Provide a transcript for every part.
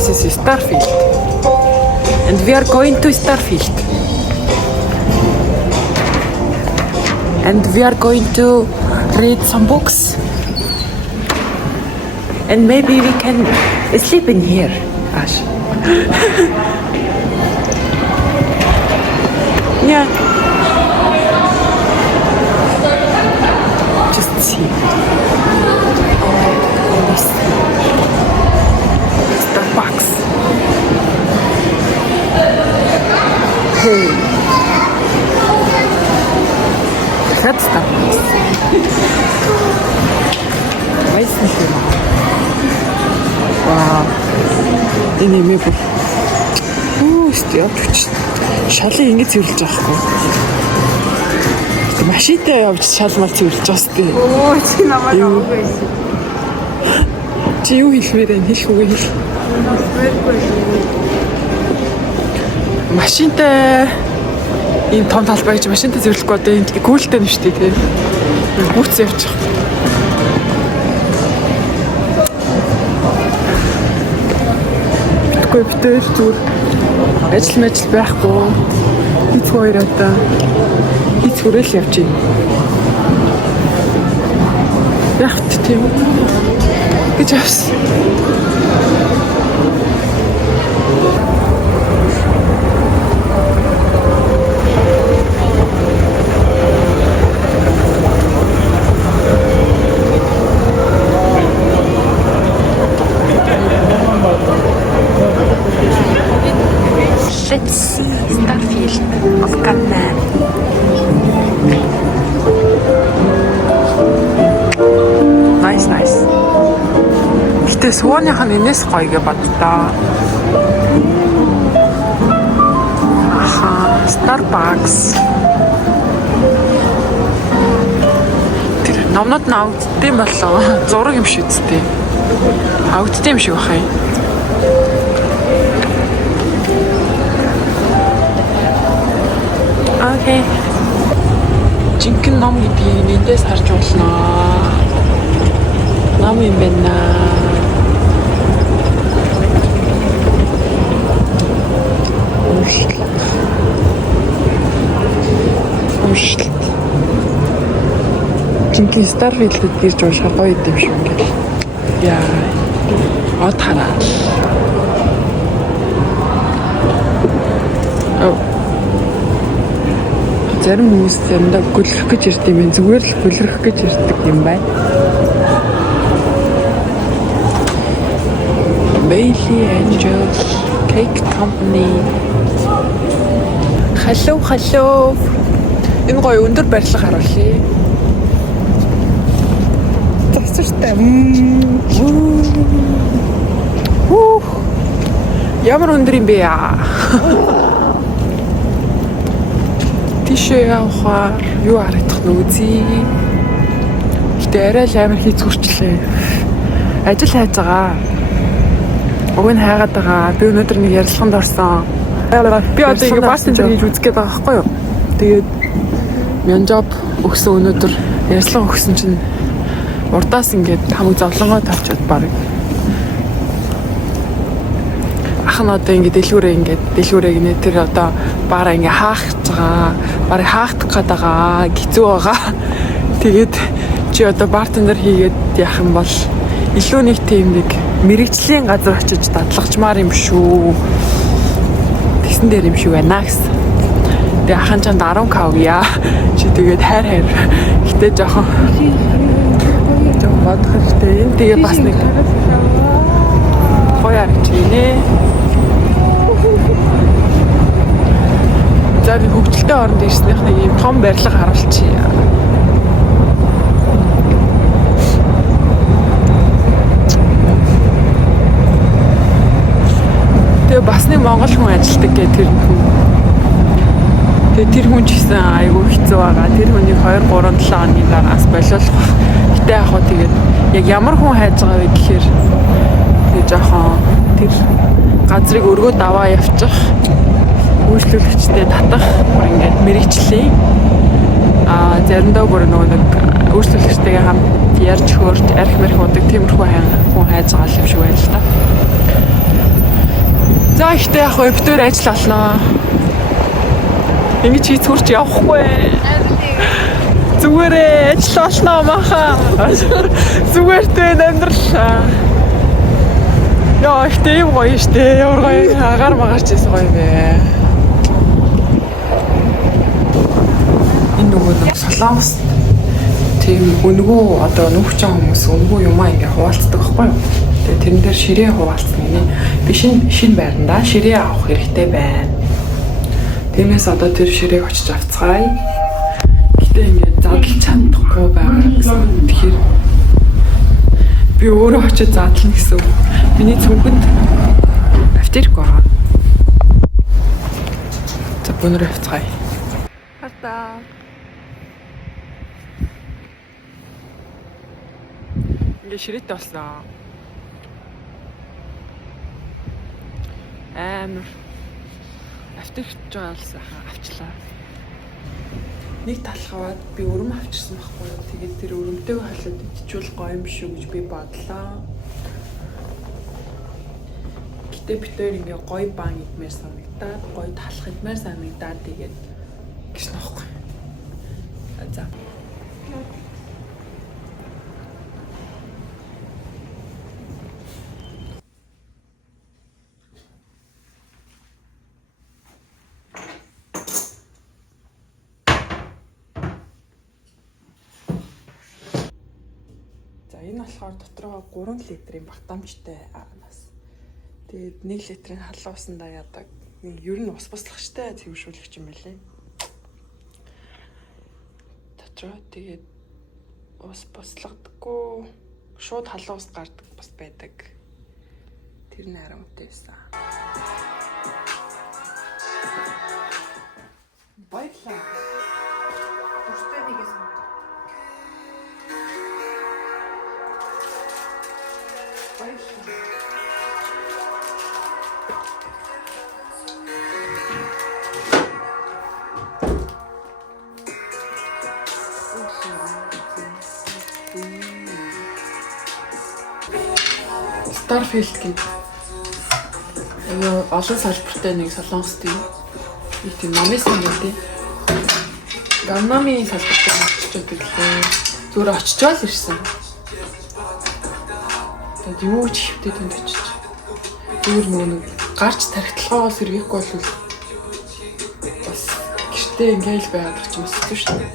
This is Starfield. And we are going to Starfield. And we are going to read some books. And maybe we can sleep in here, Ash. Yeah. Just see. Starbucks. Hey. That's Starbucks. Weiß nicht genau. Wow. Энэ нэмээ бүр. Явж шалын ингэ цэвэрлж байгаа хгүй. Машинтай явж шал мал цэвэрлж байгаа сте. Оо чи намайг аваагүй байсан. Чи юу хэлмээр байна? Хэлэхгүй хэл. Машинтай ийм том талбай гэж машинтай цэвэрлэхгүй одоо энэ гүйлтэй нь шүү дээ тий. Гүйц явж байгаа. Тэгэхгүй битэл зүгээр ажил байхгүй. Хиц хоёр одоо хиц хүрээл явж байна. Яхт тийм гэж авсан. Let's see Starfield of Canaan. Nice. Гэтэ сууных нь энэс гоё гэж боддоо. Аха, Starbucks. Тэр номнод нь авдсан болоо. Зураг юм шиг үстэй. Авдсан юм шиг бах юм. Окей. Жинхэнэ ном гэдгийг эндээс харж болно. Ном юм байна. Уушлт. Жинхэнэ Starfield-д гэрж уушаа гоё юм шиг ингээл. Яа. Од хараа. Зарим хүмүүс заримдаа гүлрэх гэж ирд юм байна. Зүгээр л гүлрэх гэж ирдэг юм байна. Bailey Angels Cake Company. Hello. Энэ гоё өндөр барилга харуулъя. Засвартай. Ямар өндөр юм бэ яа? Тишээ явахаар юу харагдах нь үзье. Гэтэ арай л амар хийц хүрчлээ. Ажил хайж байгаа. Уг нь хайгаад байгаа. Би өнөөдөр нэг ярилцлаганд орсон. Би одоо ингэ баасан хийж үзэх гээд байгаа байхгүй юу? Тэгээд мянжоб өгсөн өнөөдөр ярилцлага өгсөн чинь урдаас ингээд хамаг зовлонгоо тавьчаад баг. Ах нь одоо ингэ дэлгүүрээ гинэ тэр одоо баараа ингэ хаах байгаа. Барыг хаагдах гээд байгаа. Гизүү байгаа. Тэгээд чи одоо бартендер хийгээд яах юм бол илүү нэг тийм нэг мэрэгжлийн газар очиж дадлагчмаар юм шүү. Тэгсэн дээр юм шүү байна гэсэн. Тэгээ ахын чанд 10k авъя. Чи тэгээд хайр. Гэтэ жоохон бодох хэрэгтэй. Энэ тэгээ бас нэг гоё аргач гинэ. За би хөвгөлтэй оронд ирснийх нэг юм том барилга харуулчихъя. Тэгээ бас нэг монгол хүн ажилладаг гэх тэр хүн. Тэгээ тэр хүн ч гэсэн айгүй хэцүү байгаа. Тэр хүнийг 2-3-7 оны дараас болиулах бах. Гэтэ яг хөө тэгээд яг ямар хүн хайж байгаа вэ гэхээр тэгээ жоохон тэр газрыг өргөө даваа явчих. Үйлчлүүлэгчтэй татах бүр ингээд мэрэгчлээ. Заримдаа бүр нэг үйлчлүүлэгчтэйгээ хамт ярьж хөөрж арх мэрх удаг тиймэрхүү хүн хайж байгаа юм шиг байна л та. Яа ихтэй яг вэ битүүр ажил олноо. Ингэж хийж хурж явахгүй. Зүгээрээ ажил олноо маха. Зүгээртэй амьдралаа. Яа ихтэй юм гоё штэ. Ямар гоё агаар магарч ийсэн гоё бэ. Энэ нөгөө Солонгос тийм өнгөө одоо нүхч хүмүүс өнгөө юмаа ингээ хуваалцдаг байхгүй юу? Тэгээ тэрэн дээр ширээ хуваалцсан гинэ. Би шинэ байрандаа ширээ авах хэрэгтэй байна. Тиймээс одоо тэр ширээг очиж авцгаая. Гэтэ ингээ задлж чадахгүй байгаа гэсэн. Тэгэхээр би өөрөө очиж задлана гэсэн. Миний цүнхэнд авчирк байгаа. За өнөр авцгаая. Хата. Ингээ ширээтэй болсон. Амар авчирч байгаа сайхан авчлаа. Нэг талхаваад би өрөм авчирсан байхгүй юу. Тэгээд тэр өрөмтэйг халиад идчихвэл гоё юм шүү гэж би бодлоо. Гэтэ битээр ингээ гоё бан идмээр санагдаад, гоё талах идмээр санагдаад тэгээд гэж нөхгүй. За. Энэ болохоор дотроо 3 литрийн багтаамжтай нас. Тэгээд 1 литрийн халуун усандаа яадаг. Ер нь ус буслахчтай цэвэршүүлэгч юм байлээ. Дотроо тэгээд ус буслагдаггүй шууд халуун ус гардаг бас байдаг. Тэр нь арай үнэтэйсэн. Баярлалаа. Дуртай нэгээс юм. Starfield гэдэг. Олон салбартай нэг солонгос тийм. Их тийм номисэн гэдэг. Ганнамын салбартай очиж ирлээ. Зүгээр очичоод ирсэн. Тэгээд юу ч хөвтэй тэнд очиж. Зүгээр нэг гарч тархитлагаас сэргийхгүй бол бас гэртээ ингээл байгаад ч юм хэвчээ шүү дээ.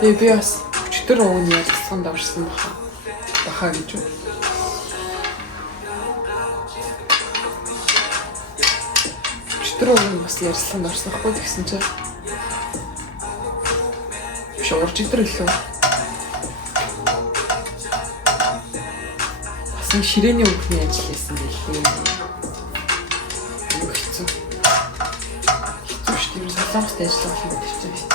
Тэгээд би бас өчтөр ууны ялсанд орсон баха гэж үү. Өчтөр ууны бас ярьсан орсон хгүй гэсэн чинь шуурч идэр илүү. Бас нэг ширээний өвгний ажил хийсэн байлээ. Юу хэцүү. Хэцүү шүү дээ. Солонгост ажиллах хэрэгтэй чинь.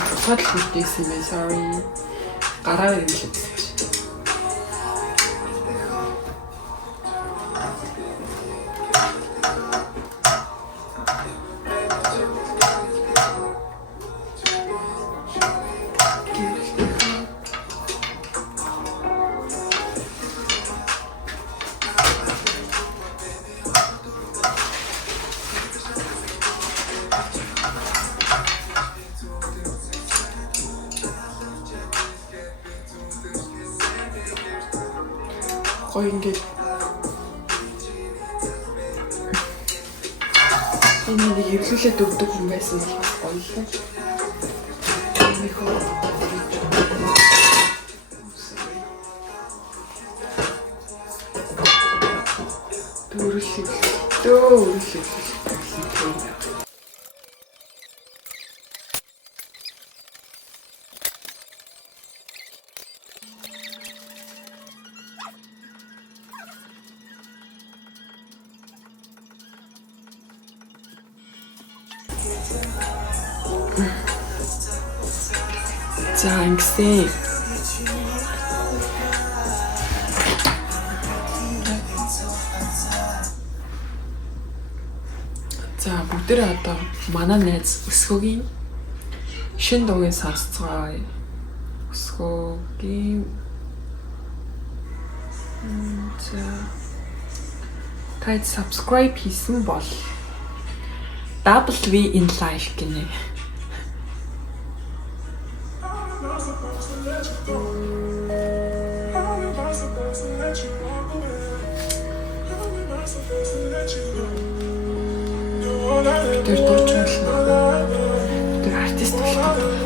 Бусад л хийсэн юм байна. Sorry. Гараа ирэлээ. Гоё ингээд энэ нэг эвлүүлээд өгдөг хүн байсан бол бас гоё л. Дөрөв. За ингэсэн. За бүгдээ одоо манай найз өсгөөгийн шин дуугийн сонсцгоо. Өсгөөгийн за Та subscribe хийсэн бол W in life гинэ. Тэр дуучруулна. Тэр артист болох.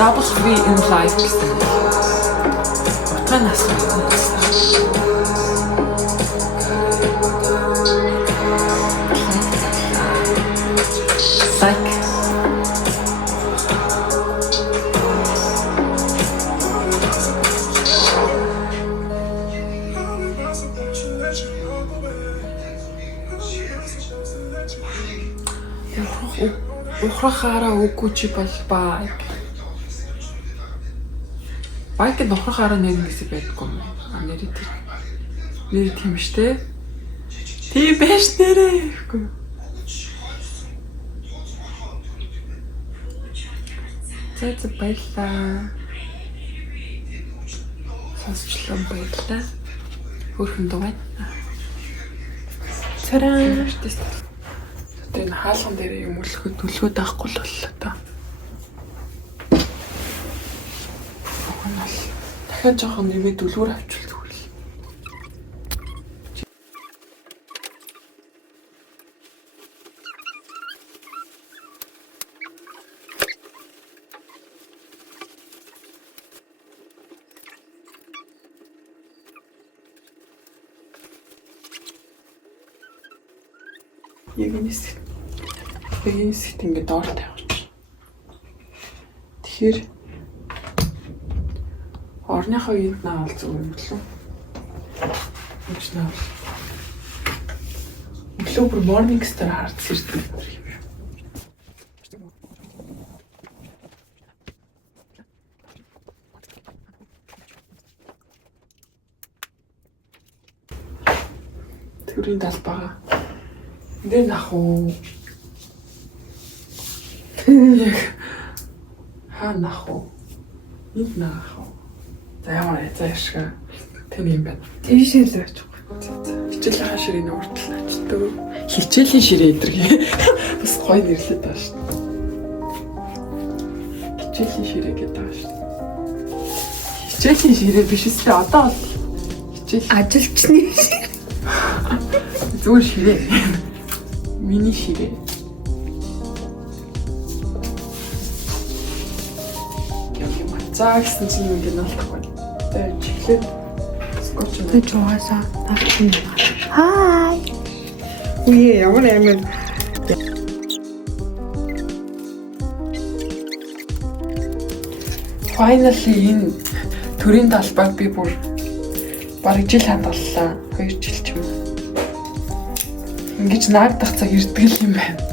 W in life гэсэн. Утгын нас. Like. Ухрахаараа үгүй чи бол бай. Байк нохрохаараа нэрнэ гэсэн байдгүй юм. Нэр тэр. Нэр тийм штэ. Тийм байж нэрээ. Зэт баярлаа. Сонсчлон баярлаа. Хөрхөн дугай. Цараа артист. Тэгээд хаалган дээр юм өлөхөд төлгөөд авахгүй л боллоо та. Дахиад жоохон нэмээд дүлгүүр авчвал зүгээр л. Яг нэсэт ингээд доор тавьчих. Тэгэхээр орныхоо үед наавал зүгээр юм лөө. Үгүй наавал. Өглөө morning star хард сэрдэг юм шиг. Төрийн талбайгаа. Энд нах уу. Яг хаа нах уу. Энд нах уу. За ямар яашгаа тэн юм байна. Тийшээ л байж байгаа. Хичээл хаан ширээний уртал очдог. Хичээлийн ширээ эдэргээ. Бас гоё нэрлээд байгаа шүү дээ. Хичээлийн ширээ гэдэг байгаа шүү дээ. Хичээлийн ширээ биш үстэй одоо бол хичээл Ажилчны зүгээр ширээ. Миний ширээ. За гэсэн чинь юм гэнэ алдахгүй. Тэгээд чиглээд скотч Тэ чугаасаа тавчин. Хай. Үе ямар finally энэ төрийн талбайг би бүр бараг жил хадгаллаа. 2 жил ч юм уу. Ингэж наагдах цаг ирдэг юм байна.